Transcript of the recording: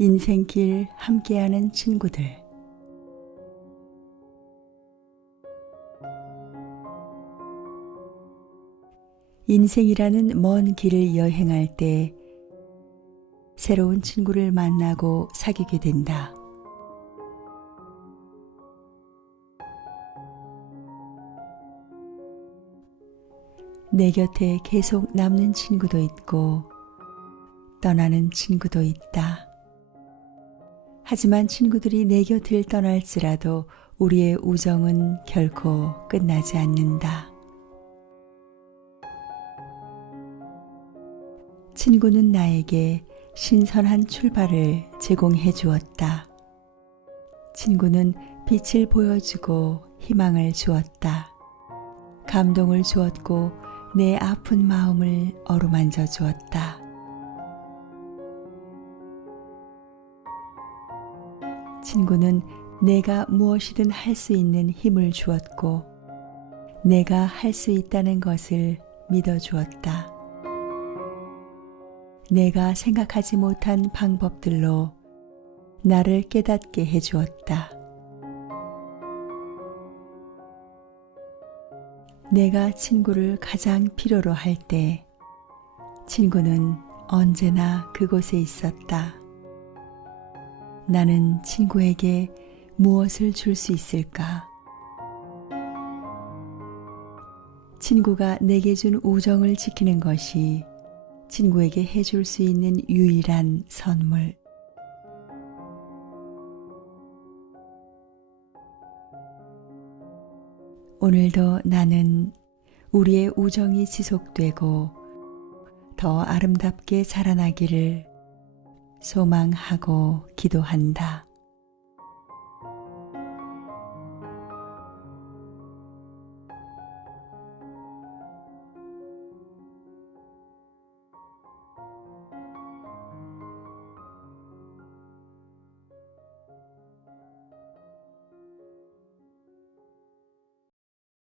인생길 함께하는 친구들. 인생이라는 먼 길을 여행할 때 새로운 친구를 만나고 사귀게 된다. 내 곁에 계속 남는 친구도 있고 떠나는 친구도 있다. 하지만 친구들이 내 곁을 떠날지라도 우리의 우정은 결코 끝나지 않는다. 친구는 나에게 신선한 출발을 제공해 주었다. 친구는 빛을 보여주고 희망을 주었다. 감동을 주었고 내 아픈 마음을 어루만져 주었다. 친구는 내가 무엇이든 할 수 있는 힘을 주었고, 내가 할 수 있다는 것을 믿어 주었다. 내가 생각하지 못한 방법들로 나를 깨닫게 해 주었다. 내가 친구를 가장 필요로 할 때 친구는 언제나 그곳에 있었다. 나는 친구에게 무엇을 줄 수 있을까? 친구가 내게 준 우정을 지키는 것이 친구에게 해줄 수 있는 유일한 선물. 오늘도 나는 우리의 우정이 지속되고 더 아름답게 자라나기를 소망하고 기도한다.